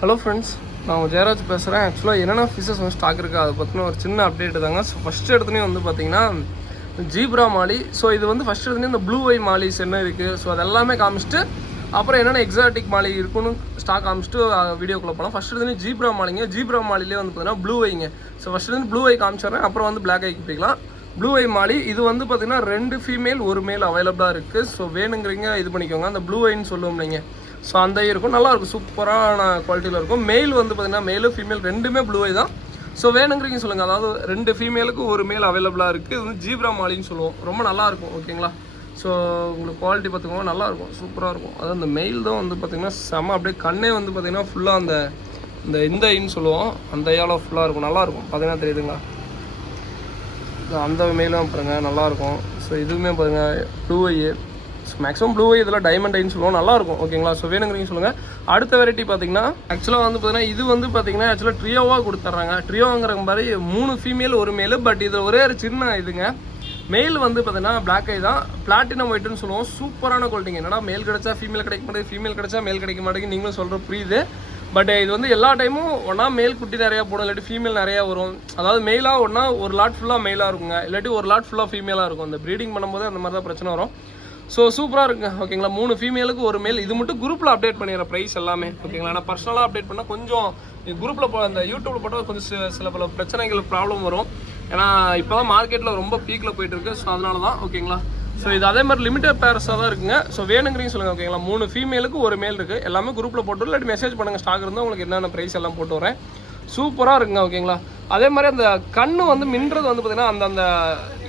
Hello friends, நான் ஜெயராஜ் பேசுகிறேன். ஆக்சுவலாக என்னென்ன ஃபிஷஸ் வந்து ஸ்டாக் இருக்குது அதை பற்றின ஒரு சின்ன அப்டேட்டு தாங்க. ஸோ ஃபஸ்ட்டு எடுத்துனே வந்து பார்த்தீங்கன்னா ஜீப்ரா மாலி. ஸோ இது வந்து ஃபஸ்ட் எடுத்துனே இந்த ப்ளூ ஐ மாலிஸ் என்ன இருக்குது, ஸோ அது எல்லாமே காமிச்சிட்டு அப்புறம் என்னென்ன எக்ஸாட்டிக் மாலி இருக்குன்னு ஸ்டாக் காமிச்சிட்டு வீடியோக்குள்ளே போகலாம். ஃபஸ்ட் எடுத்துனே ஜீப்ரா மாலிங்க. ஜீப்ரா மாலிலே வந்து பார்த்தீங்கன்னா ப்ளூ ஐங்க. ஸோ ஃபஸ்ட் எடுத்து ப்ளூ ஐ காமிச்சிடுறேன், அப்புறம் வந்து பிளாக் ஐக்கு போய்க்கலாம். ப்ளூ ஐ மாலி இது வந்து பார்த்தீங்கன்னா 2 ஃபீமேல் 1 மேல் அவைலபிளாக இருக்குது. ஸோ வேணுங்கிறீங்க இது பண்ணிக்கோங்க. அந்த ப்ளூ ஐன்னு சொல்லுவோம் இல்லைங்க, ஸோ அந்த இருக்கும், நல்லாயிருக்கும், சூப்பரான குவாலிட்டியில் இருக்கும். மெயில் வந்து பார்த்திங்கன்னா மேலு ஃபீமேல் ரெண்டுமே ப்ளூ ஐ தான். ஸோ வேணுங்கிறீங்க சொல்லுங்கள். அதாவது 2 ஃபீமேலுக்கு 1 மேல் அவைலபிளாக இருக்குது. இது வந்து ஜீப்ரா மாலின்னு சொல்லுவோம். ரொம்ப நல்லாயிருக்கும், ஓகேங்களா. ஸோ உங்களுக்கு குவாலிட்டி பார்த்துக்கோங்க, நல்லாயிருக்கும், சூப்பராக இருக்கும். அதாவது அந்த மெயில் தான் வந்து பார்த்திங்கன்னா செம்ம, அப்படியே கண்ணே வந்து பார்த்திங்கன்னா ஃபுல்லாக இந்த ஐன்னு சொல்லுவோம், அந்த ஐயாவில் ஃபுல்லாக இருக்கும், நல்லாயிருக்கும். பார்த்தீங்கன்னா தெரியுதுங்களா, அந்த மெயிலும் பாருங்கள் நல்லாயிருக்கும். ஸோ இதுவுமே பாருங்கள் ப்ளூ ஐ. ஸோ மேக்ஸிமம் ப்ளூ ஐ இதில் டைமண்ட் ஐன்னு சொல்லுவோம், நல்லாயிருக்கும், ஓகேங்களா. ஸோ வேணுங்கிறீங்க சொல்லுங்கள். அடுத்த வெரைட்டி பார்த்தீங்கன்னா ஆக்சுவலாக வந்து பார்த்தீங்கன்னா இது வந்து பார்த்தீங்கன்னா ஆக்சுவலாக ட்ரியோவாக கொடுத்துட்றாங்க. ட்ரியோங்கிற மாதிரி 3 ஃபீமேல் 1 மேல். பட் இது ஒரே ஒரு சின்ன இதுங்க. மேல் வந்து பார்த்தீங்கன்னா பிளாக் ஐ தான், பிளாட்டினம் ஒயிட்டுன்னு சொல்லுவோம். சூப்பரான குவாலிட்டிங்க. என்னடா மேல் கிடச்சா ஃபீமேல் கிடைக்க மாட்டேங்குது, ஃபீமேல் கிடச்சா மேல் கிடைக்க மாட்டேங்குது நீங்களும் சொல்கிற புரியுது. பட் இது வந்து எல்லா டைமும் ஒன்றா மேல் குட்டி நிறையா போடும், இல்லாட்டி ஃபீமேல் நிறையா வரும். அதாவது மெயிலாக ஒன்றா ஒரு லாட் ஃபுல்லாக மெயிலாக இருக்குங்க, இல்லாட்டி ஒரு லாட் ஃபுல்லாக ஃபீமேலாக இருக்கும். அந்த ப்ரீடிங் பண்ணும்போது அந்த மாதிரி தான் பிரச்சனை வரும். ஸோ சூப்பராக இருக்குங்க, ஓகேங்களா. 3 ஃபீமேலுக்கு 1 மேல். இது மட்டும் குரூப்பில் அப்டேட் பண்ணிடுறேன் ப்ரைஸ் எல்லாமே, ஓகேங்களா. ஆனால் பர்சனலாக அப்டேட் பண்ணால் கொஞ்சம் குரூப்பில் அந்த யூடியூப்பில் போட்டால் கொஞ்சம் சில பல பிரச்சனைகள் ப்ராப்ளம் வரும். ஏன்னா இப்போ தான் மார்க்கெட்டில் ரொம்ப பீக்கில் போயிட்டுருக்கு. ஸோ அதனால தான், ஓகேங்களா. ஸோ இது அதே மாதிரி லிமிட்டட் பேர்ஸாக தான் இருக்குங்க. ஸோ வேணுங்கிறீங்க சொல்லுங்கள், ஓகேங்களா. 3 ஃபீமேலுக்கு 1 மேல் இருக்குது. எல்லாமே குரூப்பில் போட்டு இல்லாட்டி மெசேஜ் பண்ணுங்கள், ஸ்டாக் இருந்தால் உங்களுக்கு என்னென்ன ப்ரைஸ் எல்லாம் போட்டு வரேன். சூப்பராக இருக்குங்க, ஓகேங்களா. அதே மாதிரி அந்த கண்ணு வந்து மின்றது வந்து பார்த்திங்கன்னா அந்த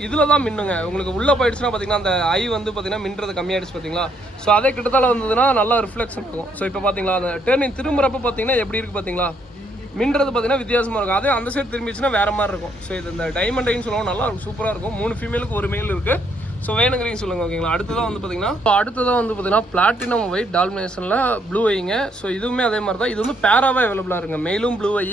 இதில் தான் மின்னுங்க. உங்களுக்கு உள்ளே போயிடுச்சுன்னா பார்த்திங்கன்னா அந்த ஐ வந்து பார்த்திங்கன்னா மின்றது கம்மியாகிடுச்சு பார்த்தீங்களா. ஸோ அதே கிட்டத்தால வந்ததுன்னா நல்லா ரிஃப்ளெக்ஷன் இருக்கும். ஸோ இப்போ பார்த்தீங்களா அந்த டேர்னிங் திரும்புறப்ப பார்த்தீங்கன்னா எப்படி இருக்குது பார்த்தீங்களா, மின்றது பார்த்தீங்கன்னா வித்தியாசமாக இருக்கும். அதே அந்த சைடு திரும்பிச்சுன்னா வேறு மாதிரி இருக்கும். ஸோ இது இந்த டைமண்ட் ஐன்னு சொல்லுவோம், நல்லா இருக்கும், சூப்பராக இருக்கும். 3 ஃபீமேலுக்கு 1 மேல் இருக்குது. ஸோ வேணுங்கிறீங்க சொல்லுங்கள், ஓகேங்களா. அடுத்ததான் வந்து பார்த்தீங்கன்னா பிளாட்டினம் ஒயிட் டால்மினேஷனில் ப்ளூ ஐங்க. ஸோ இதுவுமே அதே மாதிரி தான். இது வந்து பேராவே அவைலபிளாக இருக்குங்க. மேலும் ப்ளூ ஐ,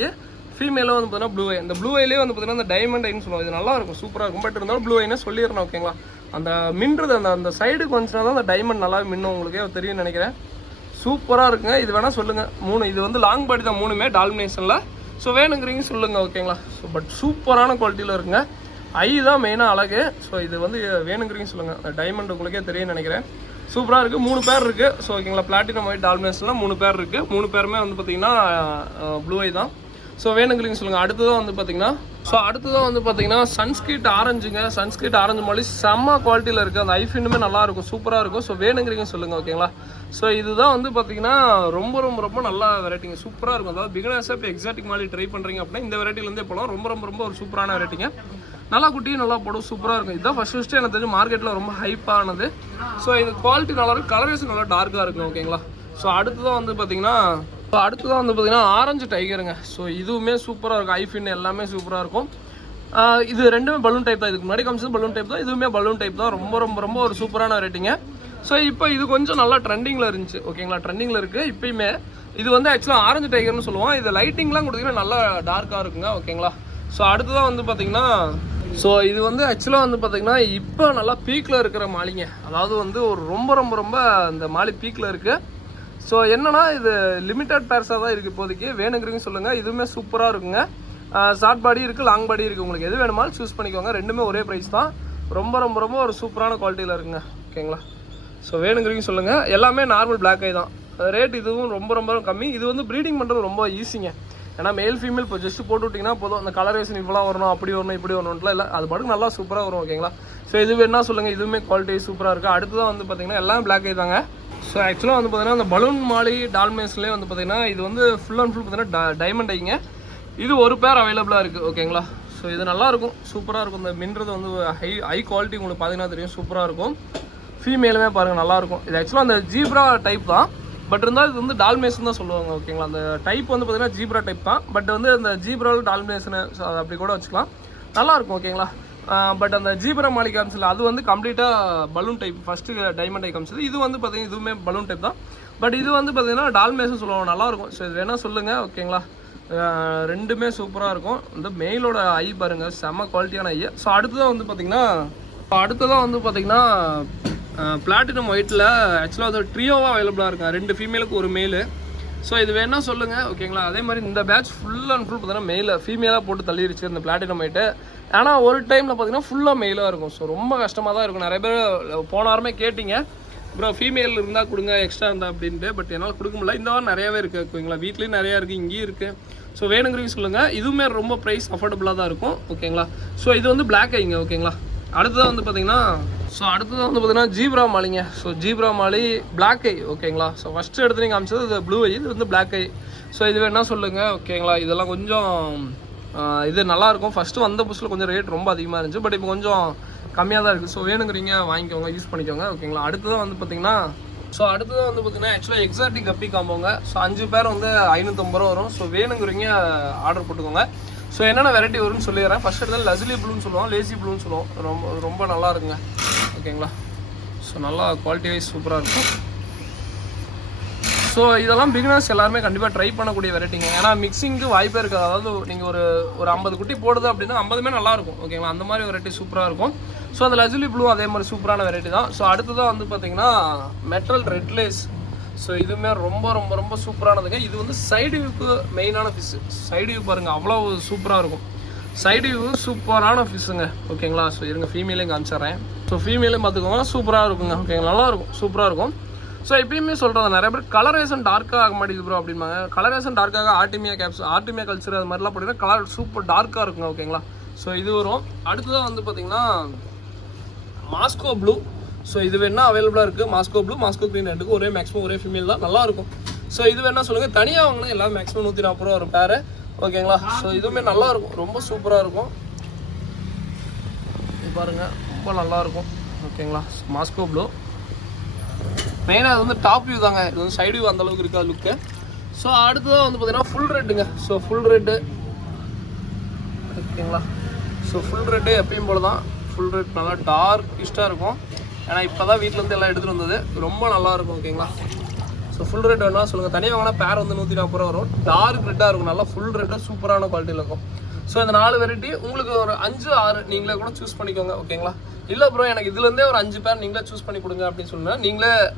ஃபீமேலும் வந்து பார்த்தீங்கன்னா ப்ளூ ஐ. இந்த ப்ளூ ஐலேயே வந்து பார்த்தீங்கன்னா அந்த டைமண்ட் ஐன்னு சொல்லுவோம். இது நல்லா இருக்கும், சூப்பராக இருக்கும். பட் இருந்தாலும் ப்ளூ ஐன்னு சொல்லிடுறேன், ஓகேங்களா. அந்த மின்றது அந்த சைடுக்கு வந்துச்சுன்னா தான் அந்த டைமண்ட் நல்லா மின்னும், உங்களுக்கே தெரியும்னு நினைக்கிறேன். சூப்பராக இருக்குங்க. இது வேணால் சொல்லுங்கள். 3 இது வந்து லாங் பாடி தான், 3மே டால்மினேஷனில். ஸோ வேணுங்கிறீங்க சொல்லுங்கள், ஓகேங்களா. ஸோ பட் சூப்பரான குவாலிட்டியில் இருக்குங்க. ஐ தான் மெயினாக அழகு. ஸோ இது வந்து வேணுங்கிறீங்க சொல்லுங்கள். டைமண்ட் உங்களுக்கே தெரியும்னு நினைக்கிறேன். சூப்பராக இருக்குது. 3 பேர் இருக்குது. ஸோ ஓகேங்களா, பிளாட்டினம் ஒயிட் டால்மினேஷனில் 3 பேர் இருக்குது. 3 பேருமே வந்து பார்த்திங்கன்னா ப்ளூ ஐ தான். ஸோ வேணுங்கிறீங்க சொல்லுங்கள். அடுத்ததான் வந்து பார்த்தீங்கன்னா சன்ஸ்கிரீட் ஆரஞ்சுங்க. சன்ஸ்கிரீட் ஆரஞ்சு மாலி செம்ம குவாலிட்டியில் இருக்குது. அந்த ஐஃபின்னுமே நல்லாயிருக்கும், சூப்பராக இருக்கும். ஸோ வேணுங்கிறீங்க சொல்லுங்கள், ஓகேங்களா. ஸோ இதுதான் வந்து பார்த்தீங்கன்னா ரொம்ப ரொம்ப ரொம்ப நல்லா வெரைட்டிங்க, சூப்பராக இருக்கும். அதாவது பிகினர்ஸாக இப்போ எக்ஸாட்டிக் மாலி ட்ரை பண்ணுறீங்க அப்படின்னா இந்த வெரைட்டிலேருந்தே போகலாம். ரொம்ப ரொம்ப ரொம்ப ஒரு சூப்பரான வெரைட்டிங்க. நல்லா குட்டியும் நல்லா போடும், சூப்பராக இருக்கும். இதுதான் ஃபஸ்ட்டு எனக்கு தெரிஞ்சு மார்க்கெட்டில் ரொம்ப ஹைப்பானது. ஸோ இது குவாலிட்டி நல்லா இருக்கும், கலரேஷன் நல்லா டார்க்காக இருக்கும், ஓகேங்களா. ஸோ அடுத்ததான் வந்து பார்த்தீங்கன்னா ஆரஞ்சு டைகருங்க. ஸோ இதுவுமே சூப்பராக இருக்கும். ஐஃபின் எல்லாமே சூப்பராக இருக்கும். இது ரெண்டுமே பலூன் டைப் தான். இதுக்கு முன்னாடி காமிச்சது பலூன் டைப் தான், இதுவுமே பலூன் டைப் தான். ரொம்ப ரொம்ப ரொம்ப ஒரு சூப்பரான ரேட்டிங்க. ஸோ இப்போ இது கொஞ்சம் நல்லா ட்ரெண்டிங்கில் இருந்துச்சு, ஓகேங்களா. ட்ரெண்டிங்கில் இருக்குது இப்போயுமே. இது வந்து ஆக்சுவலாக ஆரஞ்சு டைகர்னு சொல்லுவோம். இது லைட்டிங்லாம் கொடுத்தீங்கன்னா நல்லா டார்க்காக இருக்குங்க, ஓகேங்களா. ஸோ அடுத்ததான் வந்து பார்த்தீங்கன்னா இது வந்து ஆக்சுவலாக வந்து பார்த்தீங்கன்னா இப்போ நல்லா பீக்கில் இருக்கிற மாலிங்க. அதாவது வந்து ஒரு ரொம்ப ரொம்ப ரொம்ப இந்த மாலி பீக்கில் இருக்குது. ஸோ என்னன்னா இது லிமிட்டட் பேர்ஸாக தான் இருக்குது இப்போதைக்கு. வேணுங்கிறீங்க சொல்லுங்கள். இதுவுமே சூப்பராக இருக்குங்க. ஷார்ட் பாடி இருக்குது, லாங் பாடி இருக்குது. உங்களுக்கு எது வேணுமாலும் சூஸ் பண்ணிக்கோங்க. ரெண்டுமே ஒரே ப்ரைஸ் தான். ரொம்ப ரொம்ப ரொம்ப ஒரு சூப்பரான குவாலிட்டியில் இருக்குங்க, ஓகேங்களா. ஸோ வேணுங்கிறீங்க சொல்லுங்கள். எல்லாமே நார்மல் பிளாக் ஐ தான். ரேட் இதுவும் ரொம்ப ரொம்ப கம்மி. இது வந்து ப்ரீடிங் பண்ணுறது ரொம்ப ஈஸிங்க. ஏன்னா மேல் ஃபீமேல் இப்போ ஜஸ்ட் போட்டு விட்டிங்கன்னா போதும். அந்த கலரேஷன் இவ்வளோ வரணும், அப்படி வரணும், இப்படி வரணும்லாம் இல்லை. அது பாட்டுக்கு நல்லா சூப்பராக வரும், ஓகேங்களா. ஸோ இது வேணா சொல்லுங்கள். இதுவுமே குவாலிட்டி சூப்பராக இருக்குது. அடுத்ததான் வந்து பார்த்தீங்கன்னா எல்லாம் பிளாக் ஐ தாங்க. ஸோ ஆக்சுவலாக வந்து பார்த்தீங்கன்னா அந்த பலூன் மாலி டால்மேஸ்லேயே வந்து பார்த்தீங்கன்னா இது வந்து ஃபுல் அண்ட் ஃபுல் பார்த்தீங்கன்னா டைமண்ட் ஐங்க. இது ஒரு பேர் அவைலபிளாக இருக்குது, ஓகேங்களா. ஸோ இது நல்லாயிருக்கும், சூப்பராக இருக்கும். இந்த மின்றது வந்து ஹை குவாலிட்டி, உங்களுக்கு பார்த்தீங்கன்னா தெரியும், சூப்பராக இருக்கும். ஃபீமேலுமே பாருங்கள் நல்லாயிருக்கும். இது ஆக்சுவலாக அந்த ஜீப்ரா டைப் தான். பட் இருந்தால் இது வந்து டால்மேஷன் தான் சொல்லுவாங்க, ஓகேங்களா. அந்த டைப் வந்து பார்த்தீங்கன்னா ஜீப்ரா டைப் தான். பட் வந்து அந்த ஜீப்ராவில் டால்மேஷனு அப்படி கூட வச்சுக்கலாம், நல்லாயிருக்கும், ஓகேங்களா. பட் அந்த ஜீப்ரா மாலி காமிச்சல அது வந்து கம்ப்ளீட்டாக பலூன் டைப். ஃபஸ்ட்டு டைமண்ட் ஐ காமிச்சது. இது வந்து பார்த்தீங்கன்னா இதுவுமே பலூன் டைப் தான். பட் இது வந்து பார்த்தீங்கன்னா டால்மேஷன் சொல்லுவாங்க, நல்லாயிருக்கும். ஸோ இது வேணால் சொல்லுங்கள், ஓகேங்களா. ரெண்டுமே சூப்பராக இருக்கும். இந்த மெயிலோட ஐ பாருங்கள், செம்ம குவாலிட்டியான ஐ. ஸோ அடுத்ததான் வந்து பார்த்தீங்கன்னா பிளாட்டினம் ஒயிட்டில் ஆக்சுவலாக அது ட்ரியோவாக அவைலபிளாக இருக்கும். 2 ஃபீமேலுக்கு 1 மேலு. ஸோ இது வேணா சொல்லுங்கள் ஓகேங்களா. அதே மாதிரி இந்த பேட்ச் ஃபுல் அண்ட் ஃபுல் பார்த்தீங்கன்னா மெயிலில் ஃபீமேலாக போட்டு தள்ளிடுச்சு இந்த பிளாட்டினம் ஒயிட்டு. ஆனால் ஒரு டைமில் பார்த்தீங்கன்னா ஃபுல்லாக மெயிலாக இருக்கும். ஸோ ரொம்ப கஷ்டமாக தான் இருக்கும். நிறைய பேர் போன வாரமே கேட்டிங்க ப்ரோ ஃபீமேல் இருந்தால் கொடுங்க எக்ஸ்ட்ரா இருந்தால் அப்படின்ட்டு. பட் என்னால் கொடுக்க முடியல. இந்த வாரம் நிறையாவே இருக்குது ஓகேங்களா. வீட்லேயும் நிறையா இருக்குது, இங்கேயும் இருக்குது. ஸோ வேணுங்கிறீங்க சொல்லுங்கள். இதுவுமே ரொம்ப ப்ரைஸ் அஃபோர்டபுளாக தான் இருக்கும் ஓகேங்களா. ஸோ இது வந்து பிளாக் ஐங்க ஓகேங்களா. அடுத்ததாக வந்து பார்த்தீங்கன்னா ஜீப்ரா மாலிங்க. ஸோ ஜீப்ரா மாலி பிளாக் ஐ ஓகேங்களா. ஸோ ஃபஸ்ட்டு எடுத்து நீங்கள் காமிச்சது இது ப்ளூ ஐ, இது வந்து பிளாக் ஐ. ஸோ இது வேணா சொல்லுங்கள் ஓகேங்களா. இதெல்லாம் கொஞ்சம் இது நல்லாயிருக்கும். ஃபஸ்ட்டு வந்த புதுசில் கொஞ்சம் ரேட் ரொம்ப அதிகமாக இருந்துச்சு. பட் இப்போ கொஞ்சம் கம்மியாக தான் இருக்குது. ஸோ வேணுங்கிறீங்க வாங்கிக்கோங்க, யூஸ் பண்ணிக்கோங்க ஓகேங்களா. அடுத்ததான் வந்து பார்த்தீங்கன்னா ஆக்சுவலாக எக்ஸாட்டிக் கப்பி காம்போங்க. ஸோ 5 பேர் வந்து 550 ரூபா வரும். ஸோ வேணுங்கிறீங்க ஆர்டர் போட்டுக்கோங்க. ஸோ என்னென்ன வெரைட்டி வரும்னு சொல்லிடுறேன். ஃபஸ்ட் எடுத்தால் லஸ்லி ப்ளூன்னு சொல்லுவோம், லேசி ப்ளூன்னு சொல்லுவோம். ரொம்ப நல்லா இருக்குங்க ஓகேங்களா. ஸோ நல்லா குவாலிட்டி வைஸ் சூப்பராக இருக்கும். ஸோ இதெல்லாம் பிகினர்ஸ் எல்லாருமே கண்டிப்பாக ட்ரை பண்ணக்கூடிய வெரைட்டிங்க. ஏன்னா மிக்சிங்க்கு வாய்ப்பே இருக்காது. அதாவது நீங்கள் ஒரு 50 குட்டி போடுது அப்படின்னா 50மே நல்லாயிருக்கும் ஓகேங்களா. அந்த மாதிரி வெரைட்டி சூப்பராக இருக்கும். ஸோ அந்த லஸ்லி ப்ளூ அதே மாதிரி சூப்பரான வெரைட்டி தான். ஸோ அடுத்ததாக வந்து பார்த்தீங்கன்னா மெட்டல் ரெட் லேஸ். ஸோ இதுவுமே ரொம்ப ரொம்ப ரொம்ப சூப்பரானதுங்க. இது வந்து சைடு வியூக்கு மெயினான ஃபிஷ்ஷு. சைடு வியூ பாருங்கள் அவ்வளோ சூப்பராக இருக்கும். சைடு வியூ சூப்பரான ஃபிஷ்ஷுங்க ஓகேங்களா. ஸோ இருங்க ஃபீமேலையும் காமிச்சிட்றேன். ஸோ ஃபீமேலையும் பார்த்துக்கோங்க, சூப்பராக இருக்குங்க ஓகேங்களா. நல்லாயிருக்கும், சூப்பராக இருக்கும். ஸோ எப்பயுமே சொல்கிறது நிறைய பேர் கலரேஷன் டார்க்காக ஆக மாட்டேங்குது ப்ரோ அப்படிம்பாங்க. கலரேஷன் டார்க்காக ஆர்டிமியா கல்ச்சர் அது மாதிரிலாம் போட்டிங்கன்னா கலர் சூப்பர் டார்க்காக இருக்குங்க ஓகேங்களா. ஸோ இது வரும். அடுத்ததாக வந்து பார்த்திங்கன்னா மாஸ்கோ ப்ளூ. ஸோ இது வேணா அவைலபிளாக இருக்குது. மாஸ்கோ ப்ளூ, மாஸ்கோ க்ரீன் ரெண்டுக்கும் மேக்ஸிமம் ஒரே ஃபீமேல் தான், நல்லாயிருக்கும். ஸோ இது வேணா சொல்லுங்கள். தனியாக வாங்கினா எல்லாம் மேக்ஸிமம் 140 ரூபா ஒரு பேர் ஓகேங்களா. ஸோ இதுவுமே நல்லாயிருக்கும், ரொம்ப சூப்பராக இருக்கும். இது பாருங்கள் ரொம்ப நல்லாயிருக்கும் ஓகேங்களா. மாஸ்கோ ப்ளூ மெயினாக அது வந்து டாப் வியூ தாங்க. இது வந்து சைடு வியூ அந்தளவுக்கு இருக்காது லுக்கு. ஸோ அடுத்ததாக வந்து பார்த்தீங்கன்னா ஃபுல் ரெட்டுங்க. ஸோ ஃபுல் ரெட்டு ஓகேங்களா. ஸோ ஃபுல் ரெட்டு எப்பயும் போல தான். ஃபுல் ரெட் நல்லா டார்க் இஷ்டாக இருக்கும். ஏன்னா இப்போ தான் வீட்டிலேருந்து எல்லாம் எடுத்துகிட்டு வந்தது, ரொம்ப நல்லாயிருக்கும் ஓகேங்களா. ஸோ ஃபுல் ரெட் வேணா சொல்லுங்கள். தனியாக வாங்கினா பேர் வந்து 140 ரூபா வரும். டார்க் ரெட்டாக இருக்கும், நல்லா ஃபுல் ரெட்டாக சூப்பரான குவாலிட்டியில் இருக்கும். ஸோ இந்த 4 வெரைட்டி உங்களுக்கு ஒரு 5 6 நீங்களே கூட சூஸ் பண்ணிக்கோங்க ஓகேங்களா. இல்லை ப்ரோ எனக்கு இதுலேருந்தே ஒரு 5 பேர் நீங்களே சூஸ் பண்ணி கொடுங்க அப்படின்னு சொன்னால்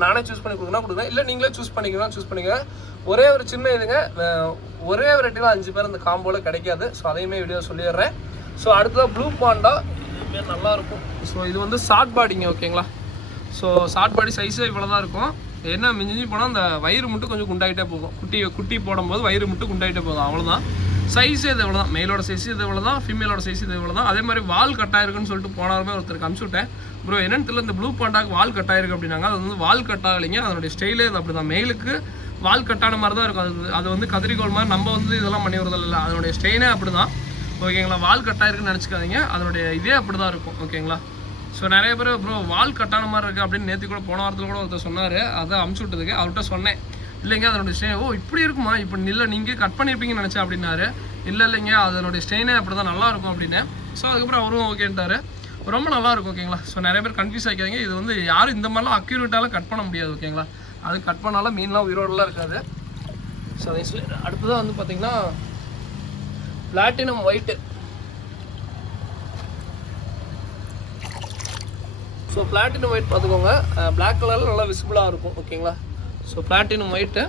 நானே சூஸ் பண்ணி கொடுங்க. இல்லை நீங்களே சூஸ் பண்ணிக்கோங்க. ஒரே ஒரு சின்ன இதுங்க, ஒரே வெரைட்டியில் 5 பேர் அந்த காம்போவில் கிடைக்காது. ஸோ அதையுமே வீடியோ சொல்லிடுறேன். ஸோ அடுத்ததாக ப்ளூ பாண்டா, இதுவுமே நல்லாயிருக்கும். ஸோ இது வந்து ஷார்ட் பாடிங்க ஓகேங்களா. ஸோ ஷார்ட் பாடி சைஸே இவ்வளோ தான் இருக்கும். என்ன மிஞ்சி போனால் அந்த வயிறு மட்டும் கொஞ்சம் குண்டாகிட்டே போகும். குட்டி போடும்போது வயிறு மட்டும் குண்டாகிட்டே போகும், அவ்வளோதான். சைஸே இது எவ்வளோ தான். மெயிலோட சைஸ் இது எவ்வளோ தான், ஃபீமேலோட சைஸ் இது எவ்வளோ தான். அதே மாதிரி வால் கட்டாயிருக்குன்னு சொல்லிட்டு போனாலுமே ஒருத்தருக்கு அனுப்பிச்சு விட்டேன். ப்ரோ என்னன்னு தெரியல, இந்த ப்ளூ பாண்டாக்கு வால் கட்டாயிருக்கு அப்படின்னாங்க. அது வந்து வால் கட்டாகலைங்க, அதனுடைய ஸ்டைலே அது அப்படி தான். மெயிலுக்கு வால் கட்டான மாதிரி தான் இருக்கும். அது வந்து கத்திரிக்கோள் மாதிரி நம்ம வந்து இதெல்லாம் பண்ணி வரதில்ல. இல்லை, அதனுடைய ஸ்டைனே அப்படி தான் ஓகேங்களா. வால் கட்டாயிருக்குன்னு நினச்சிக்காதீங்க, அதனுடைய இதே அப்படி தான் இருக்கும் ஓகேங்களா. ஸோ நிறைய பேர் ப்ரோ வால் கட்டான மாதிரி இருக்குது அப்படின்னு நேற்று கூட போன வாரத்தில் கூட ஒருத்தர் சொன்னார். அதை அமுச்சு விட்டதுக்கு அவர்கிட்ட சொன்னேன், இல்லைங்க அதனுடைய ஸ்டே இப்படி இருக்குமா, இப்போ இல்லை நீங்கள் கட் பண்ணியிருப்பீங்கன்னு நினச்சேன் அப்படின்னாரு. இல்லைங்க அதனுடைய ஸ்டெயினே அப்படி தான் நல்லாயிருக்கும் அப்படின்னு. ஸோ அதுக்கப்புறம் அவரும் ஓகேன்ட்டார். ரொம்ப நல்லாயிருக்கும் ஓகேங்களா. ஸோ நிறைய பேர் கன்ஃபியூஸ் ஆகிக்காதீங்க. இது வந்து யாரும் இந்த மாதிரிலாம் அக்யூரேட்டாலாம் கட் பண்ண முடியாது ஓகேங்களா. அது கட் பண்ணாலும் மீன்லாம் உயிரோடலாம் இருக்காது. ஸோ அதை அடுத்ததாக வந்து பார்த்திங்கன்னா platinum white. So platinum white பார்த்துக்கோங்க, பிளாக் கலரில் நல்லா விசிபிளாக இருக்கும் ஓகேங்களா. ஸோ பிளாட்டினம் ஒயிட்டு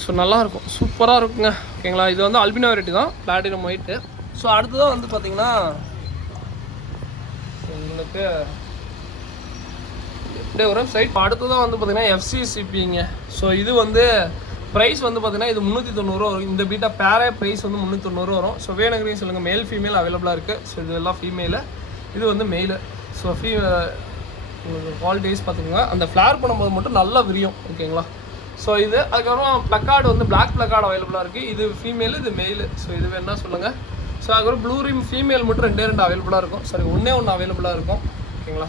ஸோ நல்லாயிருக்கும், சூப்பராக இருக்குங்க ஓகேங்களா. இது வந்து அல்பினோ வெரைட்டி தான், பிளாட்டினம் ஒயிட்டு. ஸோ அடுத்ததாக வந்து பார்த்திங்கன்னா உங்களுக்கு இப்படியே ஒரு சைட். அடுத்ததாக வந்து பார்த்திங்கன்னா FCCPங்க. ஸோ இது வந்து ப்ரைஸ் வந்து பார்த்திங்கன்னா இது 390 ரூபா வரும். இந்த பீட்டா பேரே ப்ரைஸ் வந்து 390 ரூபா வரும். ஸோ வேணுங்கிறீங்க சொல்லுங்கள். மேல் ஃபீமேல் அவைலபிளாக இருக்குது. ஸோ இது எல்லாம் ஃபீமேலு, இது வந்து மெயிலு. ஸோ உங்களுக்கு குவாலிட்டி வைஸ் பார்த்துக்கோங்க. அந்த ஃப்ளேர் பண்ணும்போது மட்டும் நல்லா விரியும் ஓகேங்களா. ஸோ இது அதுக்கப்புறம் ப்ளக்கார்டு வந்து பிளாக் ப்ளக்கார்டு அவைலபிளாக இருக்குது. இது ஃபீமேலு, இது மெயிலு. ஸோ இது வேணா சொல்லுங்கள். ஸோ அதுக்கப்புறம் ப்ளூ ரிம் ஃபீமேல் மட்டும் 2 அவைலபிளாக இருக்கும். சரி, ஒன்றே அவைலபிளாக இருக்கும் ஓகேங்களா.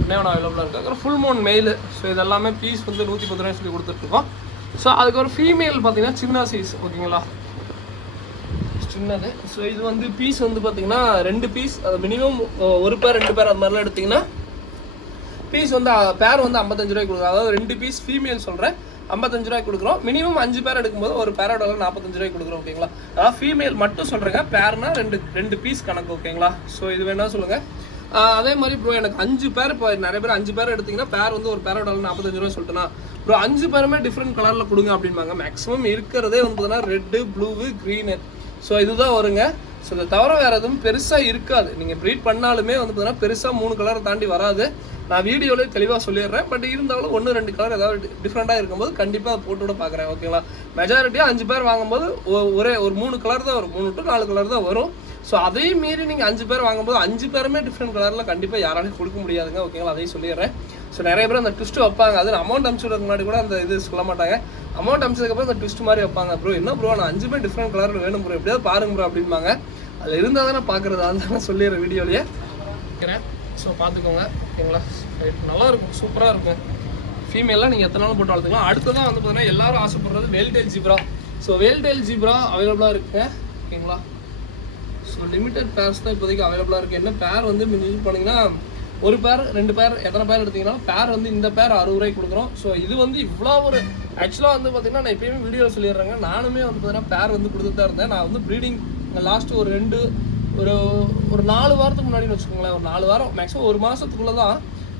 ஒன்றே அவைலபிளாக இருக்குது. அதுக்கப்புறம் ஃபுல் மூன் மெயிலு. ஸோ இதெல்லாமே பீஸ் வந்து 110 ரூபாய் சொல்லி கொடுத்துட்ருக்கோம். ஸோ அதுக்கப்புறம் ஃபீமேல் பார்த்தீங்கன்னா சின்ன சைஸ் ஓகேங்களா, சின்னது. ஸோ இது வந்து பீஸ் வந்து பார்த்தீங்கன்னா 2 பீஸ், அது மினிமம் 1 பேர் 2 பேர் அது மாதிரிலாம் எடுத்திங்கன்னா பீஸ் வந்து பேர் வந்து 55 ரூபாய்க்கு கொடுக்குறோம். அதாவது 2 பீஸ் ஃபீமேல் சொல்கிறேன், 55 ரூபாய்க்கு கொடுக்குறோம். மினிமம் 5 பேர் எடுக்கும்போது ஒரு பேரோட 45 ரூபாய்க்கு கொடுக்குறோம் ஓகேங்களா. அதாவது ஃபீமேல் மட்டும் சொல்கிறேங்க, பேர்னா 2 பீஸ் கணக்கு ஓகேங்களா. ஸோ இது வேணா சொல்லுங்கள். அதே மாதிரி ப்ரோ எனக்கு 5 பேர், இப்போ நிறைய பேர் 5 பேர் எடுத்தீங்கன்னா பேர் வந்து ஒரு பேரோட 45 ரூபா சொல்லிட்டேன்னா ப்ரோ 5 பேருமே டிஃப்ரெண்ட் கலரில் கொடுங்க அப்படிம்பாங்க. மேக்ஸிமம் இருக்கிறதே வந்து பார்த்தீங்கன்னா ரெட்டு, ப்ளூவு, க்ரீனு. ஸோ இதுதான் வருங்க. ஸோ இதை தவிர வேறு எதுவும் பெருசாக இருக்காது. நீங்கள் ப்ரீட் பண்ணாலுமே வந்து பார்த்தீங்கன்னா பெருசாக 3 கலரை தாண்டி வராது. நான் வீடியோவிலே தெளிவாக சொல்லிடுறேன். பட் இருந்தாலும் 1-2 கலர் ஏதாவது டிஃப்ரெண்ட்டாக இருக்கும்போது கண்டிப்பாக அதை போட்டு விட பார்க்குறேன். ஓகேங்களா? மெஜாரிட்டியாக 5 பேர் வாங்கும்போது ஒரு 3 கலர் தான் வரும், 3 to 4 கலர் தான் வரும். ஸோ அதையும் மீறி நீங்கள் 5 பேர் வாங்கும்போது 5 பேருமே டிஃப்ரெண்ட் கலரில் கண்டிப்பாக யாராலையும் கொடுக்க முடியாதுங்க. ஓகேங்களா? அதையும் சொல்லிடுறேன். ஸோ நிறைய பேர் அந்த ட்விஸ்ட்டு வைப்பாங்க. அது அமௌண்ட் அனுப்பிச்சுடுறதுக்கு முன்னாடி கூட அந்த இது சொல்ல மாட்டாங்க. அமௌண்ட் அனுப்பிச்சதுக்கப்புறம் அந்த ட்விஸ்ட் மாதிரி வைப்பாங்க. ப்ரோ என்ன ப்ரோ நான் 5 பேர் டிஃப்ரெண்ட் கலரில் வேணும் ப்ரோ, எப்படியாவது பாருங்க ப்ரோ அப்படிம்பாங்க. அது இருந்தால் தானே பார்க்குறது, அதுதான் சொல்லிடுறேன் வீடியோலேயே. ஸோ பார்த்துக்கோங்க. ஓகேங்களா? நல்லா இருக்கும், சூப்பராக இருக்கும். ஃபீமேலாம் நீங்கள் எத்தனை நாள் போட்டு வளர்த்துக்கலாம். அடுத்ததான் வந்து பார்த்தீங்கன்னா எல்லாரும் ஆசைப்படுறது வேல்டெயில் ஜீப்ரா. ஸோ வேல்டெயில் ஜீப்ரா அவைலபிளாக இருக்குங்க. ஓகேங்களா? ஸோ லிமிட்டட் பேர்ஸ் தான் இப்போதைக்கு அவைலபிளாக இருக்குது. என்ன பேர் வந்து யூஸ் பண்ணிங்கன்னா 1 பேர் 2 பேர் எத்தனை பேர் எடுத்திங்கன்னா பேர் வந்து இந்த பேர் 60 ரூபாய்க்கு கொடுக்குறோம். ஸோ இது வந்து இவ்வளோ ஒரு ஆக்சுவலாக வந்து பார்த்தீங்கன்னா நான் எப்பயுமே வீடியோவில் சொல்லிடுறேங்க. நானுமே வந்து பார்த்தீங்கன்னா பேர் வந்து கொடுத்துட்டு தான் இருந்தேன். நான் வந்து ப்ரீடிங் லாஸ்ட்டு ஒரு 4 வாரத்துக்கு முன்னாடின்னு வச்சுக்கோங்களேன். ஒரு 4 வாரம் மேக்ஸிமம் 1 மாதத்துக்குள்ளே தான்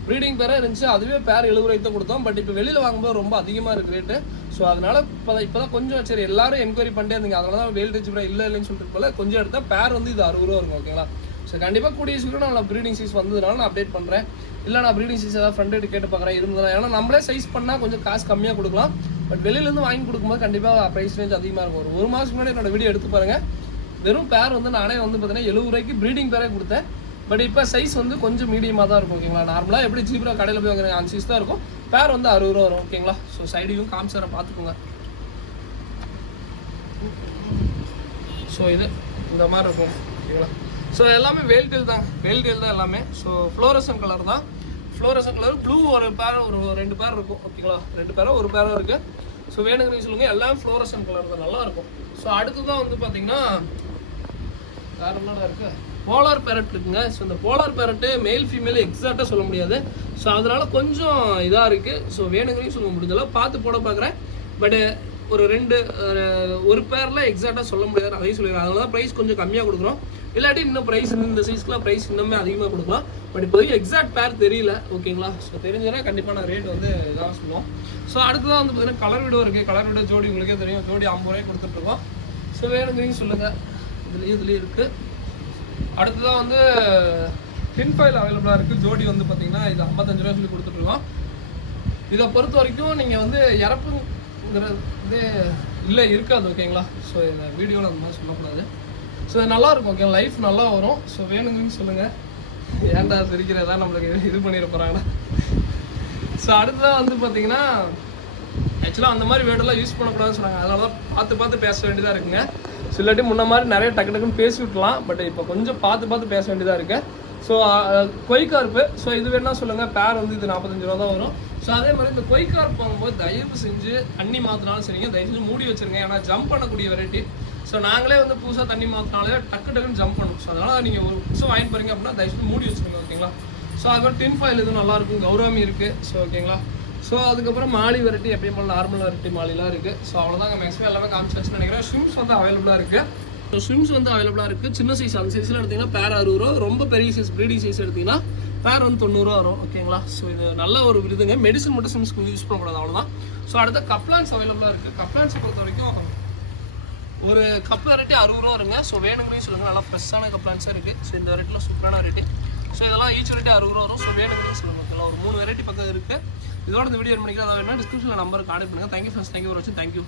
ப்ரீடிங் பேராக இருந்துச்சு. அதுவே பேர் 70 ரூபாய்க்கு தான் கொடுத்தோம். பட் இப்போ வெளியில் வாங்கும்போது ரொம்ப அதிகமாக இருக்குது ரேட்டு. ஸோ அதனால் இப்போ தான் கொஞ்சம் சரி எல்லாரும் என்கொயரி பண்ணிட்டே இருந்தீங்க. அதனால தான் வேல்டேஜ் ஜீப்ரா இல்லைன்னு சொல்லிட்டு போல கொஞ்சம் எடுத்தால் பேர் வந்து இது 60 ரூபா இருக்கும். ஓகேங்களா? ஸோ கண்டிப்பாக கூடிய சீக்கிரம் நான் ப்ரீடிங் சீஸ் வந்ததுனால நான் அப்டேட் பண்ணுறேன். இல்லை நான் ப்ரீடிங் சீஸ் ஏதாவது ஃப்ரெண்ட் ரேட்டு கேட்டு பார்க்குறேன் இருந்ததுனா. ஏன்னா நம்மளே சைஸ் பண்ணால் கொஞ்சம் காசு கம்மியாக கொடுக்கலாம். பட் வெளியிலேருந்து வாங்கி கொடுக்கும்போது கண்டிப்பாக ப்ரைஸ் ரேஞ்ச் அதிகமாக இருக்கும். ஒரு மாதத்துக்கு முன்னாடி என்னோட வீடியோ எடுத்து பாருங்கள். வெறும் பேர் வந்து நானே வந்து பார்த்தீங்கன்னா 70 ரூபாய்க்கு ப்ரீடிங் பேரே கொடுத்தேன். பட் இப்போ சைஸ் வந்து கொஞ்சம் மீடியமாக தான் இருக்கும். ஓகேங்களா? நார்மலாக எப்படி ஜீப்ரா கடையில் போய் வாங்குறேன் அந்த சைஸ் தான் இருக்கும். பேர் வந்து 60 ரூபா வரும். ஓகேங்களா? ஸோ சைடையும் காமிச்சார பார்த்துக்கோங்க. ஸோ இது இந்த மாதிரி இருக்கும். ஓகேங்களா? ஸோ எல்லாமே வேல்டெயில் தான் எல்லாமே. ஸோ ஃப்ளோரசன் கலர் தான். ஃப்ளோரசன் கலர் ப்ளூ ஒரு பேர் ஒரு 2 பேர் இருக்கும். ஓகேங்களா? 2 பேரோ 1 பேரோ இருக்குது. ஸோ வேணுங்கிறீங்க சொல்லுங்கள். எல்லாம் ஃப்ளோரசன் கலர் தான், நல்லாயிருக்கும். ஸோ அடுத்து தான் வந்து பார்த்தீங்கன்னா வேறு என்னடா இருக்குது, போலார் பேரட் இருக்குங்க. ஸோ இந்த போலார் பேரட்டு மேல் ஃபீமேல் எக்ஸாக்டாக சொல்ல முடியாது. ஸோ அதனால் கொஞ்சம் இதாக இருக்குது. ஸோ வேணுங்கிறீங்க சொல்ல முடிஞ்சதெல்லாம் பார்த்து போட பார்க்குறேன். பட் ஒரு பேரில் எக்ஸாக்டாக சொல்ல முடியாது, அதையும் சொல்லிடுறேன். அதனால தான் ப்ரைஸ் கொஞ்சம் கம்மியாக கொடுக்குறோம். இல்லாட்டி இன்னும் ப்ரைஸ் இந்த சைஸ்க்குலாம் ப்ரைஸ் இன்னுமே அதிகமாக கொடுக்கலாம். பட் இப்போதைக்கு எக்ஸாக்ட் பேர் தெரியல. ஓகேங்களா? ஸோ தெரிஞ்சதுன்னா கண்டிப்பாக நான் ரேட் வந்து இதாக சொல்லுவோம். ஸோ அடுத்ததான் வந்து பார்த்தீங்கன்னா கலர் வீடோ இருக்குது. கலர் வீடோ ஜோடி உங்களுக்கே தெரியும், ஜோடி 50 ரூபாய் கொடுத்துட்ருக்கோம். ஸோ வேணுங்கிறீங்க சொல்லுங்கள். இதுலேயும் இருக்குது. அடுத்ததான் வந்து டின் ஃபைல் அவைலபிளாக இருக்குது. ஜோடி வந்து பார்த்தீங்கன்னா இது 55 ரூபா சொல்லி கொடுத்துட்ருக்கோம். இதை பொறுத்த வரைக்கும் நீங்கள் வந்து இறப்புங்கிறது இல்லை இருக்காது. ஓகேங்களா? ஸோ இந்த வீடியோவில் அந்த மாதிரி சொல்லக்கூடாது. ஸோ இது நல்லாயிருக்கும். ஓகே, லைஃப் நல்லா வரும். ஸோ வேணுங்கன்னு சொல்லுங்கள். ஏன்டா சிரிக்கிறதா நம்மளுக்கு இது பண்ணிட போகிறாங்கன்னா. ஸோ அடுத்ததான் வந்து பார்த்தீங்கன்னா ஆக்சுவலாக அந்த மாதிரி வேர்டெல்லாம் யூஸ் பண்ணக்கூடாதுன்னு சொன்னாங்க. அதனால தான் பார்த்து பேச வேண்டியதாக இருக்குங்க. ஸோ இல்லாட்டி முன்ன மாதிரி நிறைய டக்குன்னு பேசி விட்டலாம். பட் இப்போ கொஞ்சம் பார்த்து பேச வேண்டியதாக இருக்குது. ஸோ கொய்கார்ப்பு, ஸோ இது வேணா சொல்லுங்கள். பேர் வந்து இது 45 ரூபா தான் வரும். ஸோ அதே மாதிரி இந்த கொய்கார்ப் வாங்கும்போது தயவு செஞ்சு தண்ணி மாற்றினாலும் சரிங்க, தயவு செஞ்சு மூடி வச்சுருங்க. ஏன்னா ஜம்ப் பண்ணக்கூடிய வெரைட்டி. ஸோ நாங்களே வந்து புதுசாக தண்ணி மாற்றினாலே டக்குன்னு ஜம்ப் பண்ணும். ஸோ அதனால் நீங்கள் ஒரு புதுசாக வாங்கி போகிறீங்க அப்படின்னா தயவு செஞ்சு மூடி வச்சுருங்க. ஓகேங்களா? ஸோ அதுக்கப்புறம் டின் ஃபாயில் இதுவும் நல்லாயிருக்கும். கௌரவமி இருக்குது. ஸோ ஓகேங்களா? ஸோ அதுக்கப்புறம் மாலி வெரைட்டி எப்பயும் போல நார்மல் வெரைட்டி மாலிலாம் இருக்குது. ஸோ அவ்வளோதாங்க, மேக்ஸிமம் எல்லாமே காமிச்சாச்சுன்னு நினைக்கிறேன். ஸ்விம்ஸ் வந்து அவைலபிளாக இருக்குது. ஸோ ஸ்விம்ஸ் வந்து அவைலபிளாக இருக்குது. சின்ன சைஸ் அந்த சைஸில் எடுத்திங்கன்னா பேர் 60 ரூபா. ரொம்ப பெரிய சைஸ் ப்ரீடிங் சைஸ் எடுத்திங்கன்னா பேர் வந்து 90 ரூபா வரும். ஓகேங்களா? ஸோ இது நல்ல ஒரு விருதுங்க. மெடிசன் மட்டும் ஸ்விம்ஸ்க்கு யூஸ் பண்ணக்கூடாது, அவ்வளோதான். ஸோ அடுத்த கப்லான்ஸ் அவைலபிளாக இருக்குது. கப்லான்ஸை பொறுத்த வரைக்கும் ஒரு கப் வெரைட்டி 60 ரூபா வருங்க. ஸோ வேணுங்களையும் சொல்லுங்கள். நல்லா ஃப்ரெஷ்ஷான கப்லான்ஸாக இருக்குது. ஸோ இந்த வெரைட்டியில் சூப்பரான வெரைட்டி. ஸோ இதெல்லாம் ஈச் வெரைட்டி 60 ரூபா வரும். ஸோ வேணுங்களையும் சொல்லுங்கள். ஓகேங்களா? ஒரு 3 வெரைட்டி பக்கம் இருக்குது. இதோட இந்த வீடியோ பண்ணிக்கிறேன். அதாவது வேணும்னா டிஸ்கிரிப்ஷனில் நம்பருக்கு கான்டெக்ட் பண்ணுங்கள். Thank you friends. தேங்க்யூ ஃபார் வாட்சிங். தேங்க்யூ.